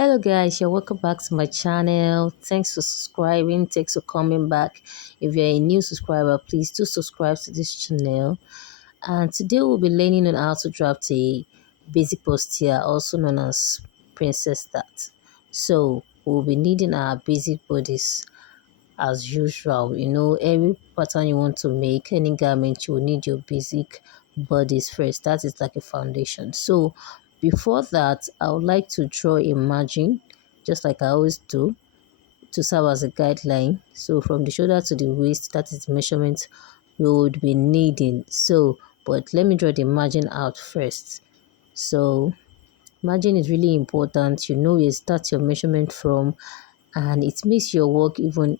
Hello guys, you're welcome back to my channel. Thanks for subscribing. Thanks for coming back. If you're a new subscriber, please do subscribe to this channel. And today we'll be learning on how to draft a basic bustier, also known as Princess Dart. So we'll be needing our basic bodies as usual. Every pattern you want to make, any garment, you will need your basic bodies first. That is like a foundation. So before that, I would like to draw a margin, just like I always do, to serve as a guideline. So from the shoulder to the waist, that is the measurement we would be needing. So, but let me draw the margin out first. So margin is really important. Where you start your measurement from, and it makes your work even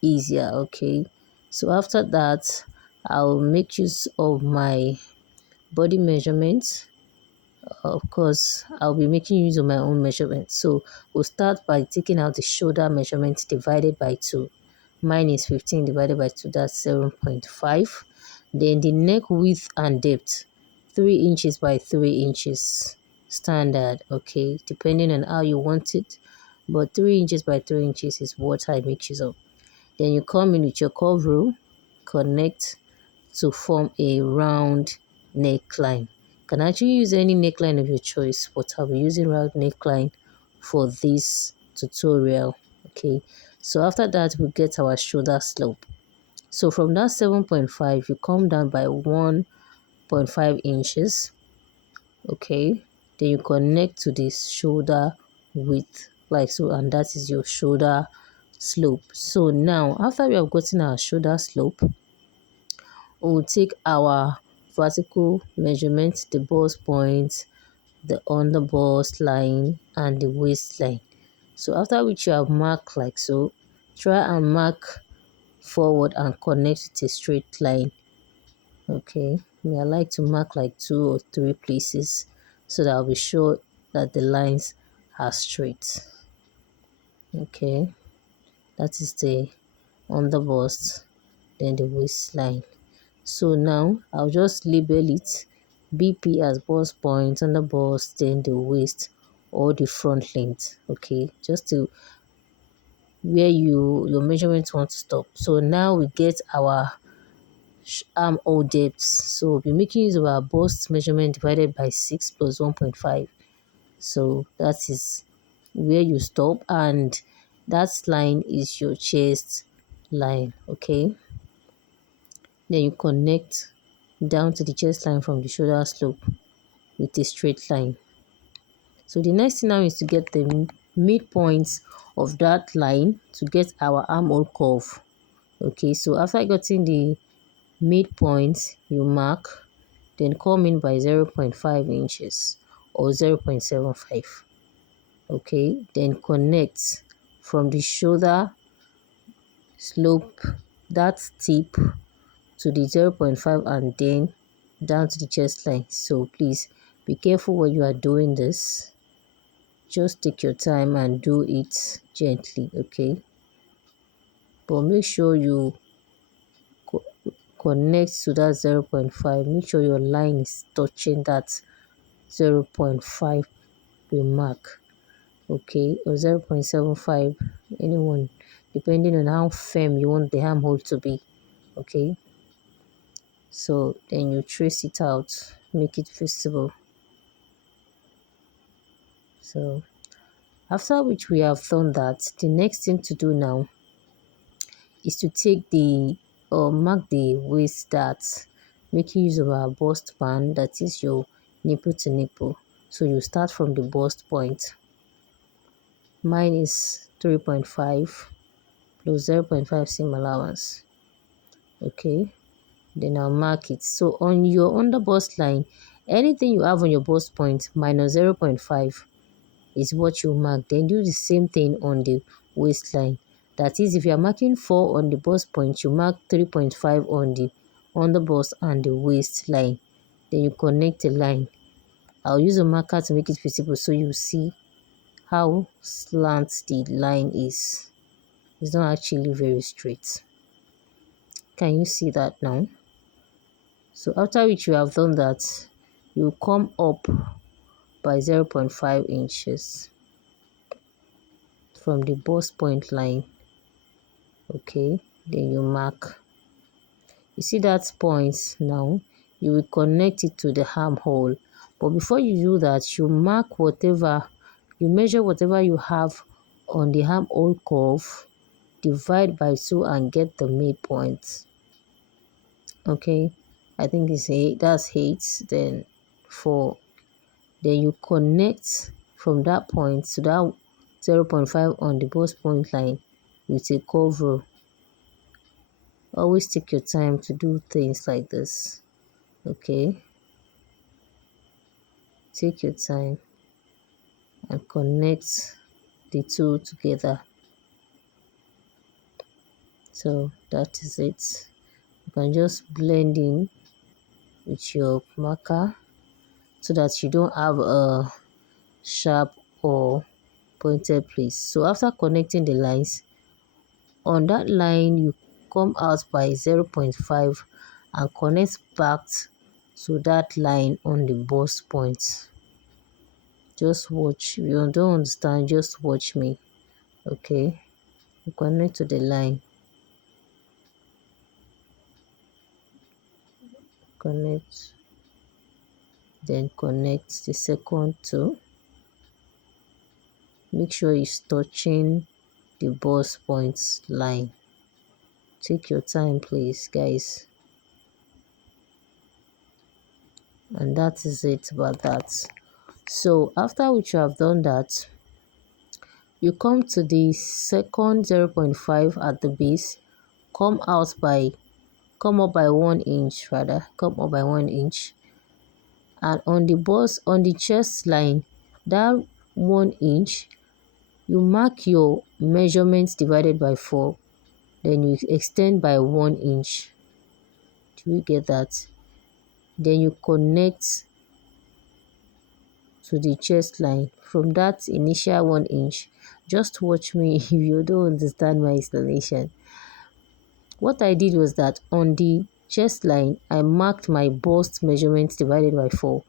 easier. Okay, so after that, I'll make use of my body measurements. Of course, I'll be making use of my own measurements. So we'll start by taking out the shoulder measurement divided by 2. Mine is 15 divided by 2, that's 7.5. Then the neck width and depth, 3 inches by 3 inches standard. Okay, depending on how you want it, but 3 inches by 3 inches is what I make use of. Then you come in with your curve rule, connect to form a round neckline. You can actually use any neckline of your choice, but I'll be using round neckline for this tutorial. Okay, so after that we get our shoulder slope. So from that 7.5, you come down by 1.5 inches. Okay, then you connect to this shoulder width like so, and that is your shoulder slope. So now after we have gotten our shoulder slope, we'll take our vertical measurement, the bust point, the under bust line, and the waistline. So after which you have marked like so, try and mark forward and connect with a straight line. Okay, I like to mark like 2 or 3 places so that I'll be sure that the lines are straight. Okay, that is the under bust, then the waistline. So now I'll just label it BP as bust point, under bust, then the waist or the front length. Okay, just to where your measurements want to stop. So now we get our armhole depth. So we'll be making use of our bust measurement divided by 6 plus 1.5. So that is where you stop, and that line is your chest line. Okay, then you connect down to the chest line from the shoulder slope with a straight line. So the next thing now is to get the midpoints of that line to get our armhole curve. Okay, so after getting the midpoint, you mark, then come in by 0.5 inches or 0.75. Okay, then connect from the shoulder slope, that tip, to the 0.5 and then down to the chest line. So please be careful when you are doing this. Just take your time and do it gently. Okay, but make sure you connect to that 0.5. Make sure your line is touching that 0.5 mark. Okay, or 0.75, anyone, depending on how firm you want the armhole to be. Okay, so then you trace it out, make it visible. So after which we have done that, the next thing to do now is to take the mark the waist dart, making use of our bust band, that is your nipple to nipple. So you start from the bust point. Mine is 3.5 plus 0.5 seam allowance. Okay, then I'll mark it. So on your under bust line, anything you have on your bust point minus 0.5 is what you mark. Then do the same thing on the waistline. That is, if you are marking 4 on the bust point, you mark 3.5 on the under bust and the waistline. Then you connect the line. I'll use a marker to make it visible so you see how slant the line is. It's not actually very straight. Can you see that now? So after which you have done that, you come up by 0.5 inches. from the bust point line. Okay, then you mark. You see that point now, you will connect it to the armhole. But before you do that, you mark whatever, you measure whatever you have on the armhole curve, divide by 2 and get the midpoint. Okay, I think it's 8, that's 8, then 4. Then you connect from that point to that 0.5 on the bust point line with a curve rule. Always take your time to do things like this. Okay, take your time and connect the two together. So that is it. You can just blend in with your marker so that you don't have a sharp or pointed place. So after connecting the lines, on that line you come out by 0.5 and connect back to that line on the bust point. Just watch. If you don't understand, just watch me. Okay, you connect to the line, connect, then connect the second two. Make sure it's touching the bust points line. Take your time, please, guys. And that is it about that. So after which you have done that, you come to the second 0.5 at the base, come up by 1 inch, come up by 1 inch, and on the chest line, that 1 inch, you mark your measurements divided by 4, then you extend by 1 inch. Do you get that? Then you connect to the chest line from that initial 1 inch. Just watch me if you don't understand my explanation. What I did was that on the chest line, I marked my bust measurement divided by 4,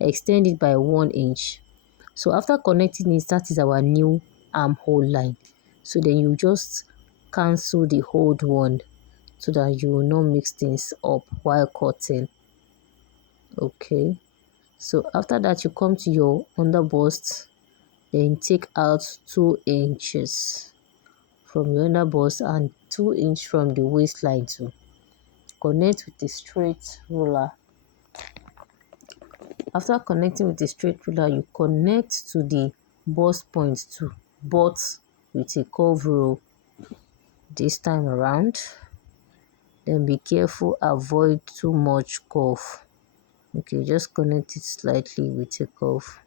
extend it by 1 inch. So after connecting it, that is our new armhole line. So then you just cancel the old one so that you will not mix things up while cutting. Okay, so after that you come to your under bust, then take out 2 inches from your under bust and 2 inch from the waistline too. Connect with a straight ruler. After connecting with a straight ruler, you connect to the bust point too, but with a curve rule this time around. Then be careful, avoid too much curve. Okay, just connect it slightly with a curve.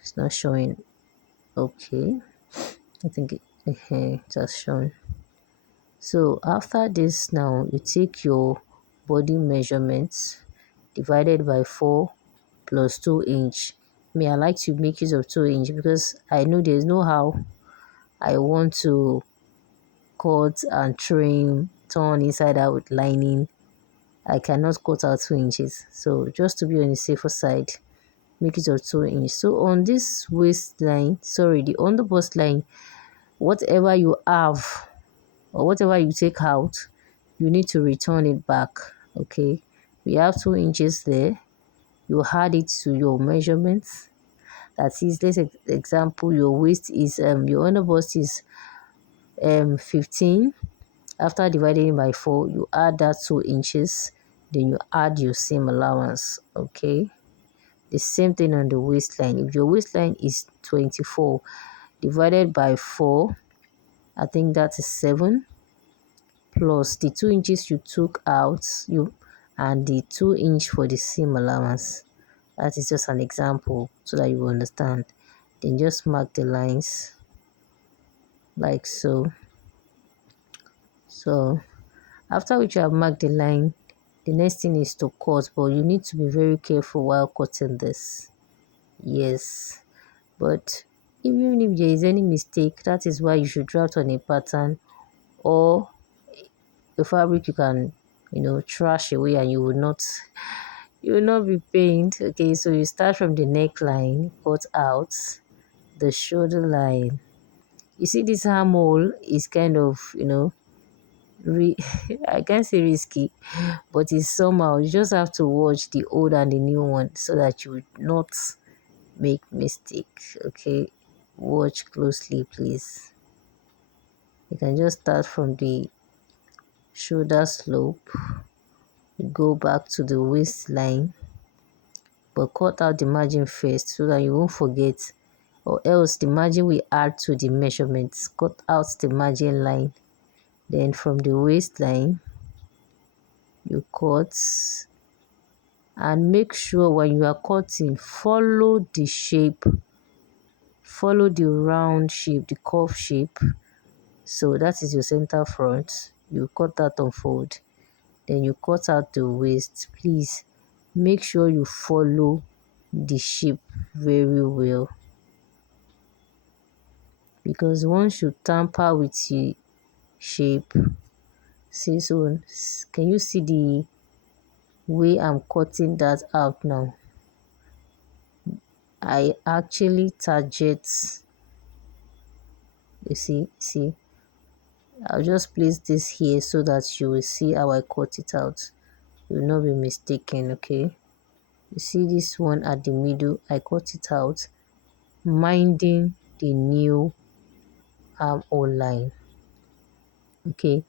It's not showing. Okay, I think it has shown. So after this, now you take your body measurements divided by 4 plus 2 inch. I like to make use of 2 inch because I know there's no how I want to cut and trim, turn inside out with lining. I cannot cut out 2 inches. So just to be on the safer side, make use of 2 inch. So on this waistline, the underbust line, whatever you have or whatever you take out, you need to return it back. Okay, we have 2 inches there. You add it to your measurements. That is, let's example, your waist is your underbust is 15. After dividing by 4, you add that 2 inches, then you add your seam allowance. Okay, the same thing on the waistline. If your waistline is 24 divided by 4, I think that is 7, plus the 2 inches you took out, and the 2 inch for the seam allowance. That is just an example so that you will understand. Then just mark the lines like so. So after which you have marked the line, the next thing is to cut, but you need to be very careful while cutting this. Yes, but even if there is any mistake, that is why you should draft on a pattern or a fabric you can trash away, and you will not be pained. Okay, so you start from the neckline, cut out the shoulder line, You see, this armhole is kind of, I can't say risky, but it's somehow you just have to watch the old and the new one so that you would not make mistake. Okay, watch closely, please. You can just start from the shoulder slope, go back to the waistline, but cut out the margin first so that you won't forget, or else the margin will add to the measurements. Cut out the margin line, then from the waistline you cut, and make sure when you are cutting, follow the shape, follow the round shape, the curve shape. So that is your center front. You cut that on fold, then you cut out the waist. Please make sure you follow the shape very well, because once you tamper with the shape, see, so can you see the way I'm cutting that out now? I actually target, you see, I'll just place this here so that you will see how I cut it out. You will not be mistaken. Okay, you see this one at the middle, I cut it out minding the new armhole line. Okay,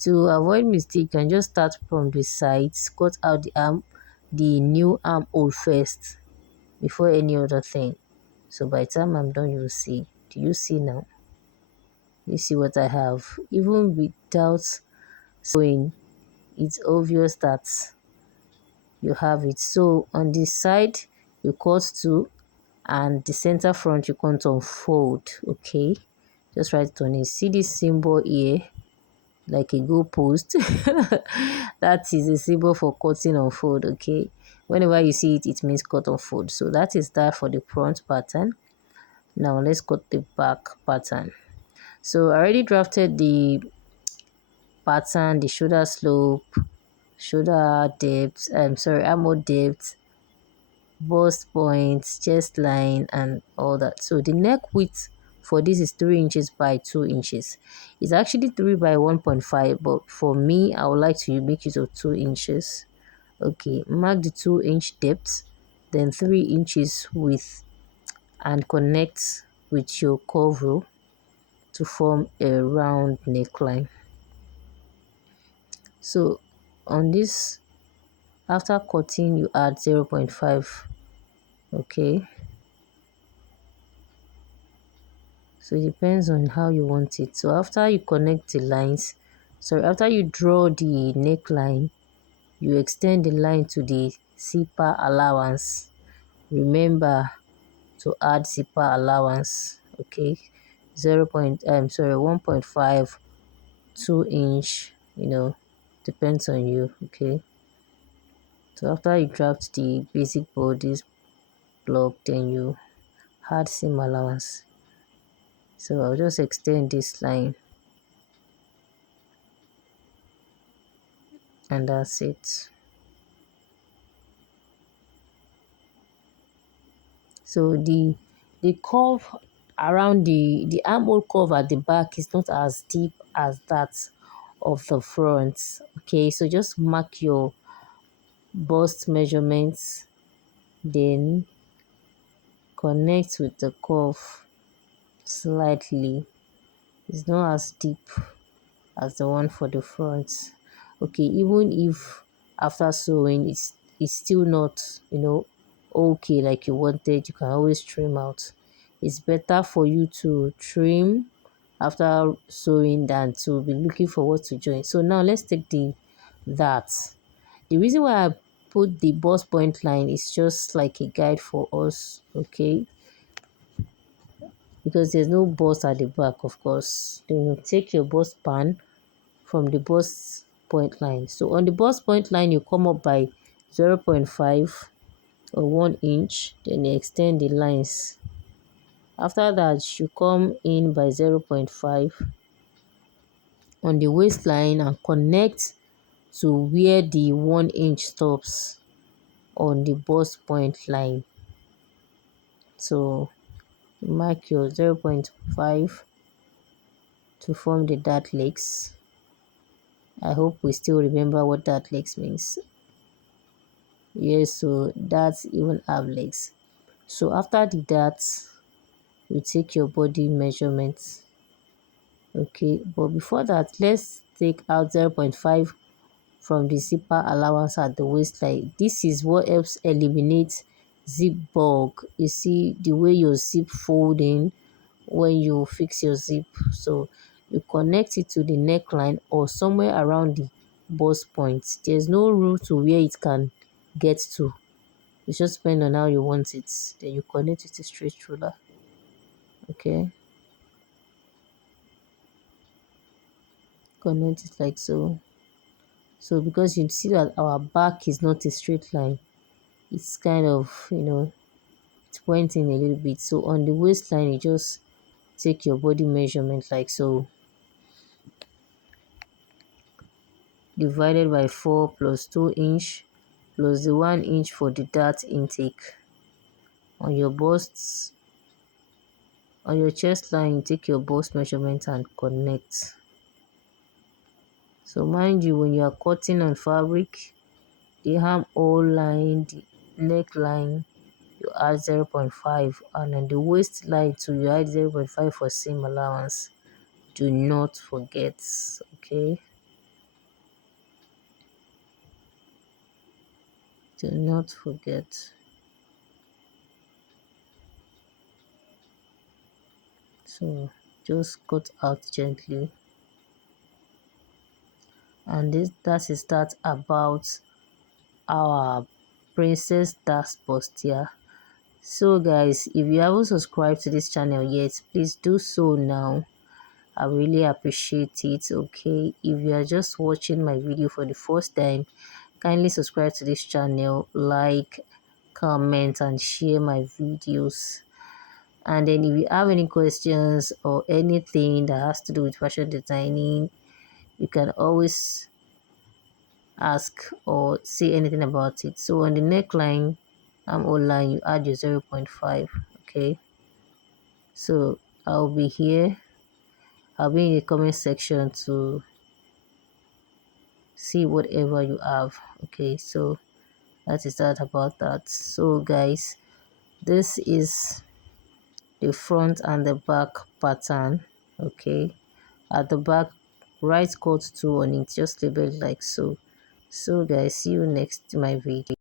to avoid mistake, you can just start from the sides, cut out the new armhole first before any other thing. So by the time I'm done, you'll see. Do you see now? You see what I have? Even without sewing, it's obvious that you have it. So on this side, you cut two, and the center front you can't unfold. Okay, just write it on it. See this symbol here, like a goalpost? That is a symbol for cutting on fold. Okay, whenever you see it, it means cut on fold. So that is that for the front pattern. Now let's cut the back pattern. So I already drafted the pattern, the shoulder slope, shoulder depth, armhole depth, bust points, chest line, and all that. So the neck width for this is 3 inches by 2 inches. It's actually 3 by 1.5, but for me, I would like to make it of 2 inches. Okay, mark the 2-inch depth, then 3 inches width, and connect with your curve rule to form a round neckline. So on this, after cutting, you add 0.5. Okay, so it depends on how you want it. So after you connect the lines, after you draw the neckline, you extend the line to the zipper allowance. Remember to add zipper allowance. Okay, 1.5, 2-inch, depends on you. Okay, so after you draft the basic bodies block, then you add seam allowance. So I'll just extend this line, and that's it. So the curve around the armhole curve at the back is not as deep as that of the front. Okay, so just mark your bust measurements, then connect with the curve slightly. It's not as deep as the one for the front. Okay, even if after sewing it's still not okay like you wanted, you can always trim out. It's better for you to trim after sewing than to be looking for what to join. So now let's take that. The reason why I put the bust point line is just like a guide for us. Okay, because there's no bust at the back, of course. Then you take your bust pan from the bust point line. So on the bust point line, you come up by 0.5 or 1 inch, then you extend the lines. After that, you come in by 0.5 on the waistline and connect to where the 1 inch stops on the bust point line. So mark your 0.5 to form the dart legs. I hope we still remember what dart legs means. Yes, so darts even have legs. So after the darts, you take your body measurements. Okay, but before that, let's take out 0.5 from the zipper allowance at the waistline. This is what helps eliminate zip bulk. You see the way your zip folding when you fix your zip. So you connect it to the neckline or somewhere around the bust point. There's no rule to where it can get to. It just depends on how you want it. Then you connect it to straight ruler. Okay, connect it like so. So because you see that our back is not a straight line, it's kind of, it's pointing a little bit. So on the waistline, you just take your body measurement like so, divided by 4 plus 2 inch plus the 1 inch for the dart intake. On your busts, on your chest line, you take your bust measurement and connect. So mind you, when you are cutting on fabric, the armhole line, the neckline, you add 0.5, and on the waistline too, you add 0.5 for seam allowance. Do not forget, okay? Do not forget. So just cut out gently. And that is that about our Princess Dart bustier. So guys, if you haven't subscribed to this channel yet, please do so now. I really appreciate it. Okay, if you are just watching my video for the first time, kindly subscribe to this channel, like, comment and share my videos. And then if you have any questions or anything that has to do with fashion designing, you can always ask or say anything about it. So on the neckline, online, you add your 0.5. Okay, so I'll be here. I'll be in the comment section to see whatever you have. Okay, so that is that about that. So guys, this is the front and the back pattern. Okay, at the back, right cut 2 on it, just label like so. So guys, see you next in my video.